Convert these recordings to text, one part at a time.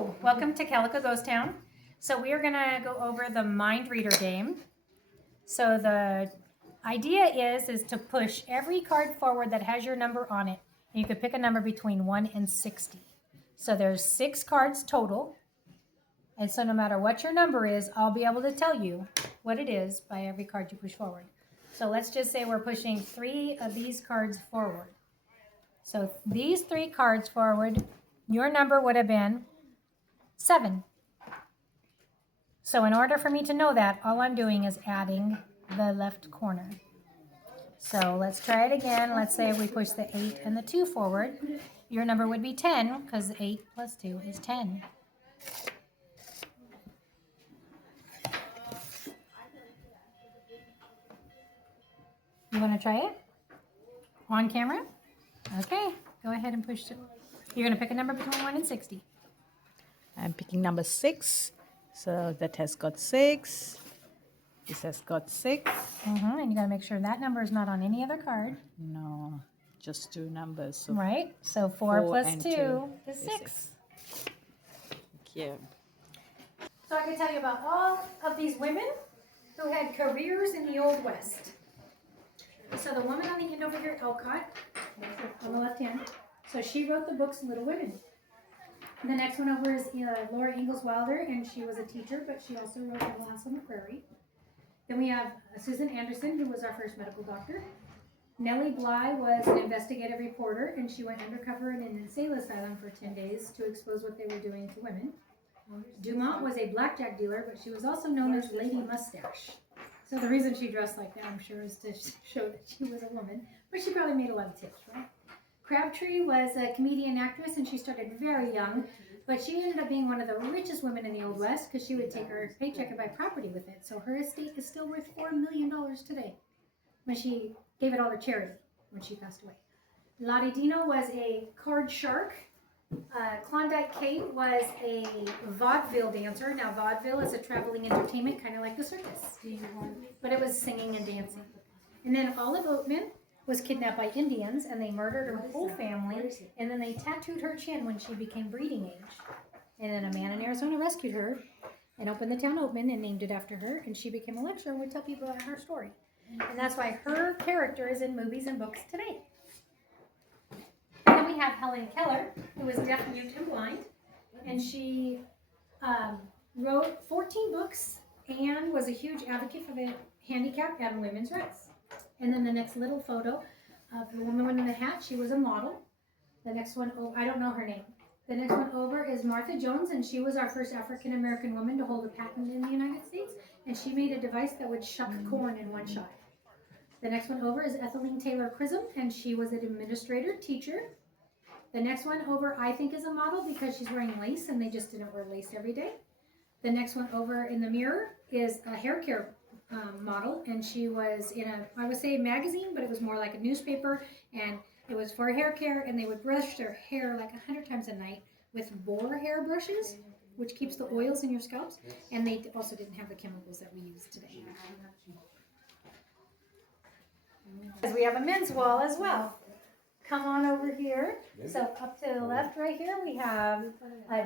Hello, welcome to Calico Ghost Town. So we are going to go over the mind reader game. So the idea is to push every card forward that has your number on it. And you could pick a number between 1 and 60. So there's 6 cards total. And so no matter what your number is, I'll be able to tell you what it is by every card you push forward. So let's just say we're pushing 3 of these cards forward. So these 3 cards forward, your number would have been 7. So in order for me to know that, all I'm doing is adding the left corner. So let's try it again. Let's say we push the 8 and the 2 forward. Your number would be 10 because 8 plus 2 is 10. You want to try it? On camera? Okay, go ahead and push it. You're going to pick a number between 1 and 60. I'm picking number 6. So that has got 6. This has got 6. And you got to make sure that number is not on any other card. No, just 2 numbers. So right? So 4 plus and 2 is 6. Thank you. So I can tell you about all of these women who had careers in the Old West. So the woman on the end over here, Elcott, on the left hand, so she wrote the books Little Women. The next one over is Laura Ingalls Wilder, and she was a teacher, but she also wrote Little House on the Prairie. Then we have Susan Anderson, who was our first medical doctor. Nellie Bly was an investigative reporter, and she went undercover in an insane asylum for 10 days to expose what they were doing to women. Dumont was a blackjack dealer, but she was also known as Lady Mustache. So the reason she dressed like that, I'm sure, is to show that she was a woman, but she probably made a lot of tips, right? Crabtree was a comedian actress, and she started very young, but she ended up being one of the richest women in the Old West because she would take her paycheck and buy property with it. So her estate is still worth $4 million today when she gave it all to charity when she passed away. Lottie Dino was a card shark. Klondike Kate was a vaudeville dancer. Now, vaudeville is a traveling entertainment, kind of like the circus, but it was singing and dancing. And then Olive Oatman was kidnapped by Indians, and they murdered her whole family, and then they tattooed her chin when she became breeding age. And then a man in Arizona rescued her and opened the town Oatman and named it after her, and she became a lecturer and would tell people about her story. And that's why her character is in movies and books today. And then we have Helen Keller, who was deaf, mute, and blind, and she wrote 14 books and was a huge advocate for the handicapped and women's rights. And then the next little photo of the woman in the hat, she was a model. The next one, I don't know her name. The next one over is Martha Jones, and she was our first African-American woman to hold a patent in the United States, and she made a device that would shuck corn in one shot. The next one over is Etheline Taylor Chisholm, and she was an administrator, teacher. The next one over, I think, is a model because she's wearing lace, and they just didn't wear lace every day. The next one over in the mirror is a hair care model, and she was in I would say magazine, but it was more like a newspaper, and it was for hair care, and they would brush their hair like 100 times a night with boar hair brushes, which keeps the oils in your scalps, and they also didn't have the chemicals that we use today. We have a men's wall as well. Come on over here. So up to the left right here we have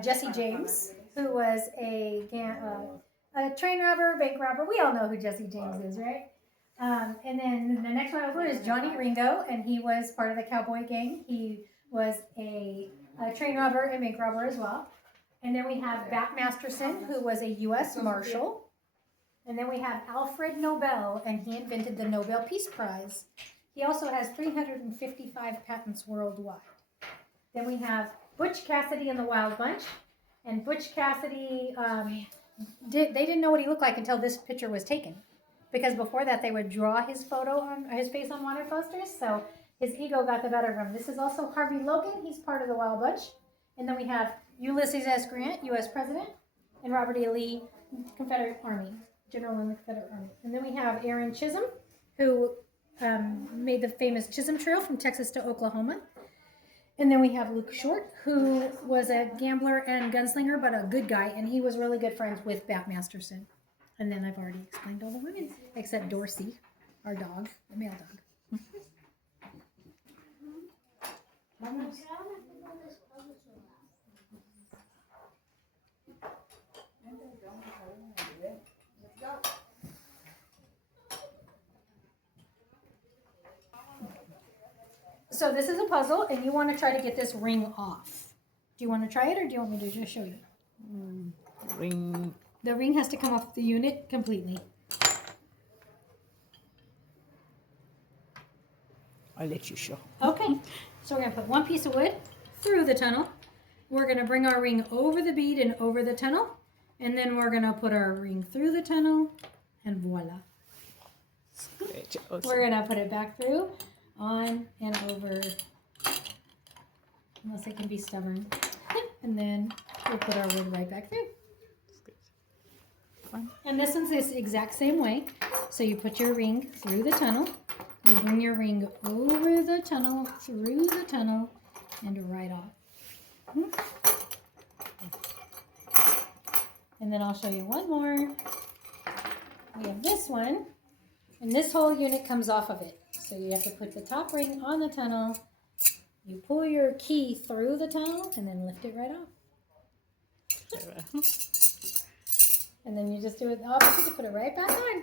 Jesse James, who was a train robber, bank robber. We all know who Jesse James is, right? And then the next one over is Johnny Ringo, and he was part of the cowboy gang. He was a train robber and bank robber as well. And then we have Bat Masterson, who was a U.S. Marshal. And then we have Alfred Nobel, and he invented the Nobel Peace Prize. He also has 355 patents worldwide. Then we have Butch Cassidy and the Wild Bunch. And Butch Cassidy, they didn't know what he looked like until this picture was taken. Because before that, they would draw his face on water posters. So his ego got the better of him. This is also Harvey Logan. He's part of the Wild Bunch. And then we have Ulysses S. Grant, U.S. President, and Robert E. Lee, Confederate Army, General in the Confederate Army. And then we have Aaron Chisholm, who made the famous Chisholm Trail from Texas to Oklahoma. And then we have Luke Short, who was a gambler and gunslinger, but a good guy, and he was really good friends with Bat Masterson. And then I've already explained all the women, except Dorsey, our dog, the male dog. So this is a puzzle, and you want to try to get this ring off. Do you want to try it, or do you want me to just show you? Ring. The ring has to come off the unit completely. I'll let you show. Okay, so we're going to put one piece of wood through the tunnel. We're going to bring our ring over the bead and over the tunnel. And then we're going to put our ring through the tunnel, and voila. Awesome. We're going to put it back through, on and over, unless it can be stubborn. And then we'll put our wood right back through. Fun. And this one's this exact same way. So you put your ring through the tunnel. You bring your ring over the tunnel, through the tunnel, and right off. And then I'll show you one more. We have this one, and this whole unit comes off of it. So you have to put the top ring on the tunnel. You pull your key through the tunnel and then lift it right off. And then you just do it the opposite to put it right back on.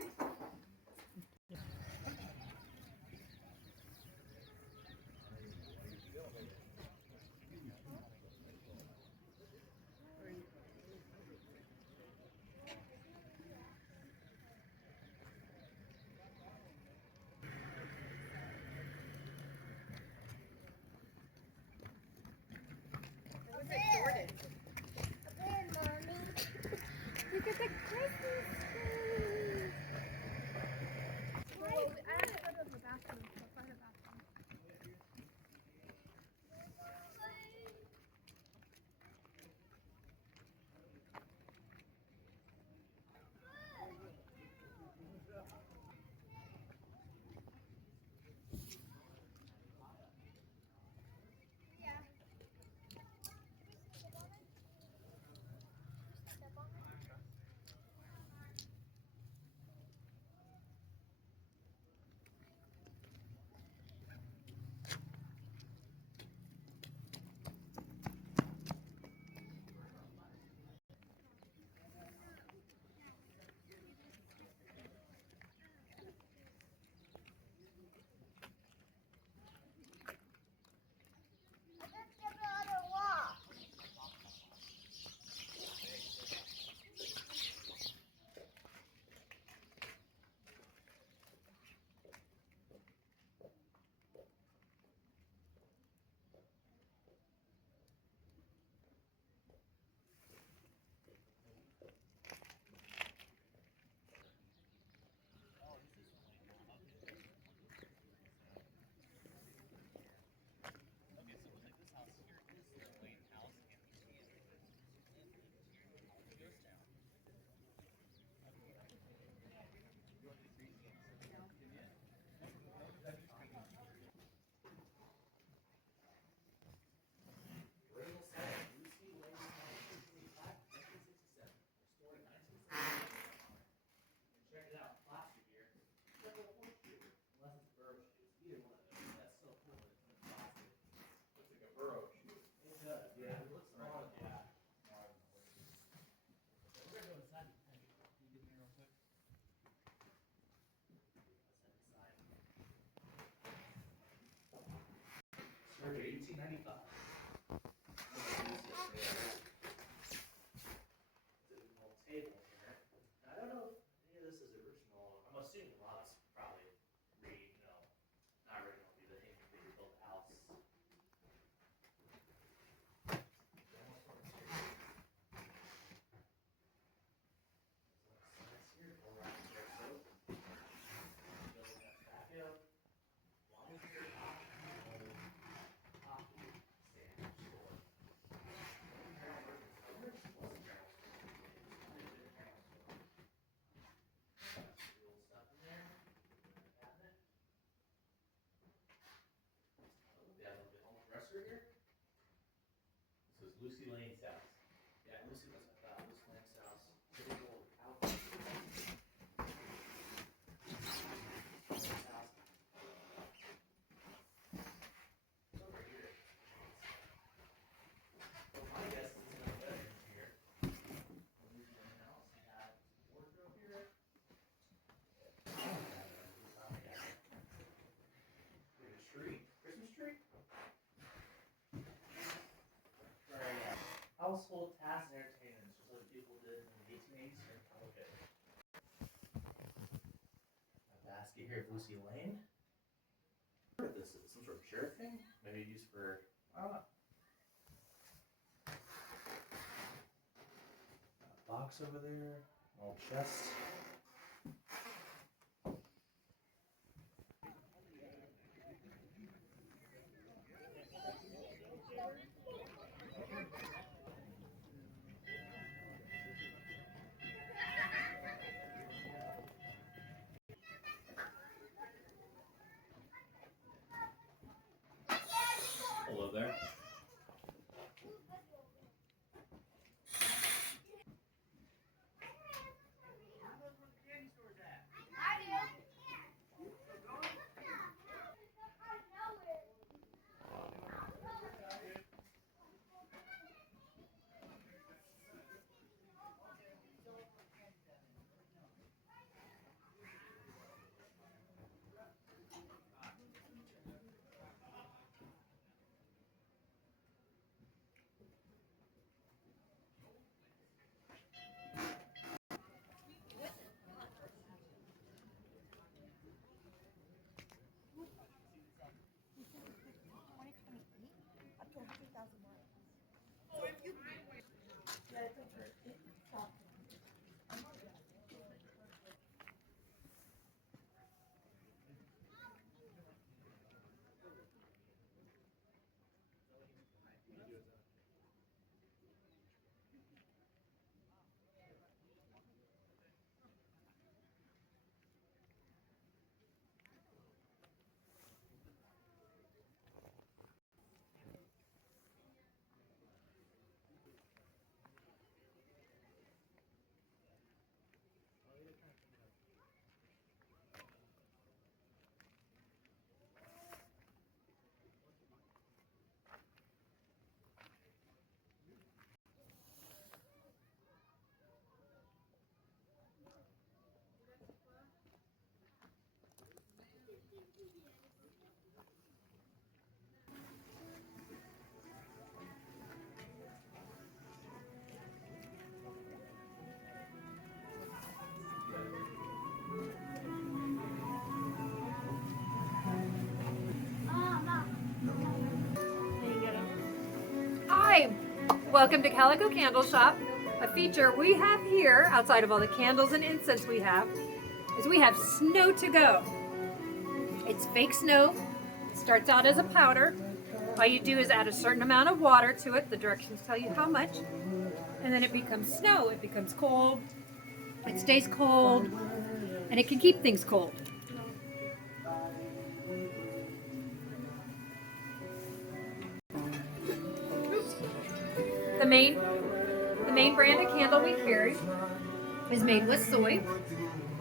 Look at the Christmas tree. Well, I have to go to the bathroom. So find a bathroom. Started 1895. There's a little table here. I don't know if any of this is original. I'm assuming a lot of it's probably not original, be the thing they built the house. Here, go right there, so. Building that back up. Long here, coffee stand store. Stuff in there. Cabinet. We have a little home dresser here. This is Lucy Lane's house. Yeah, Lucy was Lucy Lane's house. Big old house. Over here. Well, my guess is in the bedroom here. Lucy Lane house. We got wardrobe here. We have a tree. Christmas tree. mass entertainment, just like people did in the 1880s here in Calico. A basket here at Lucy Lane. What this is, some sort of chair thing? Maybe used for, I don't know. Box over there, old chest. Hello there. Hi, welcome to Calico Candle Shop. A feature we have here, outside of all the candles and incense we have, is we have snow to go. It's fake snow. It starts out as a powder. All you do is add a certain amount of water to it. The directions tell you how much. And then it becomes snow. It becomes cold. It stays cold. And it can keep things cold. The main brand of candle we carry is made with soy.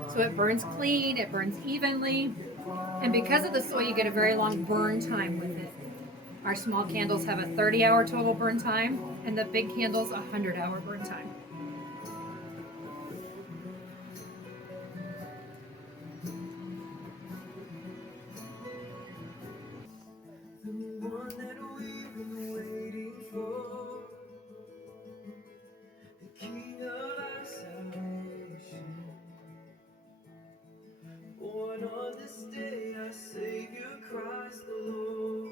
So it burns clean, it burns evenly. And because of the soy, you get a very long burn time with it. Our small candles have a 30-hour total burn time, and the big candles, a 100-hour burn time. The one that we've been waiting for, the King of our salvation. Born on this day, our Savior Christ the Lord.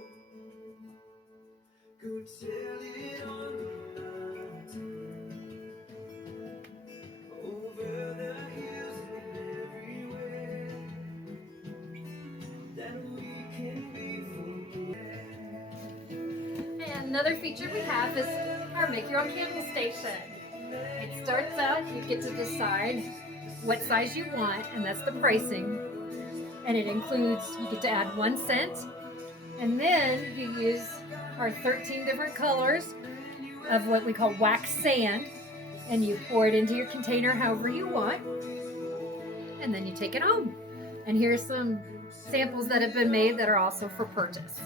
Go tell it on the mountain, over the hills and everywhere, that we can be forgiven. And another feature we have is our Make Your Own Candle Station. It starts out, you get to decide what size you want, and that's the pricing. And it includes, you get to add 1 cent, and then you use our 13 different colors of what we call wax sand, and you pour it into your container however you want, and then you take it home. And here's some samples that have been made that are also for purchase.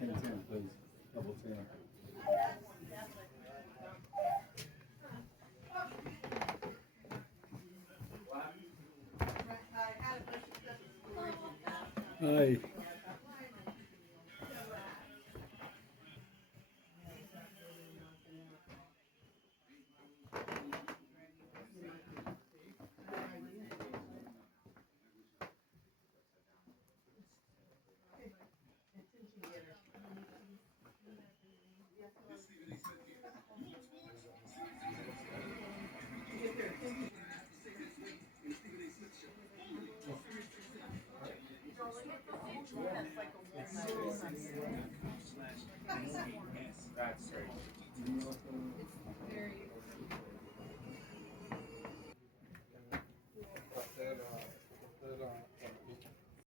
10, please. Double 10. Hi.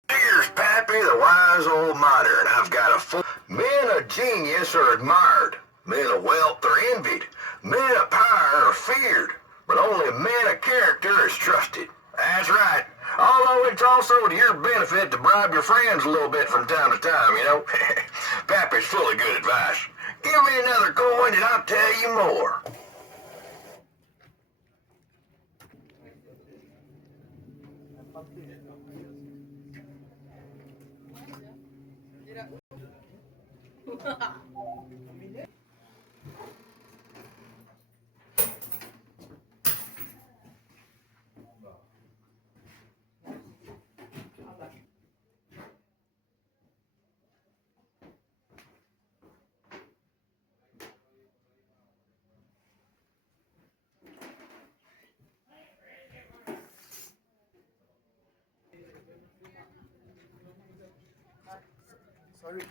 Here's Pappy, the wise old modern. I've got a full. Men of genius are admired. Men of wealth are envied. Men of power are feared. But only men of character is trusted. That's right. Although it's also to your benefit to bribe your friends a little bit from time to time, you know. Pappy's full of good advice. Give me another coin and I'll tell you more. Sorry.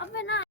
Overnight.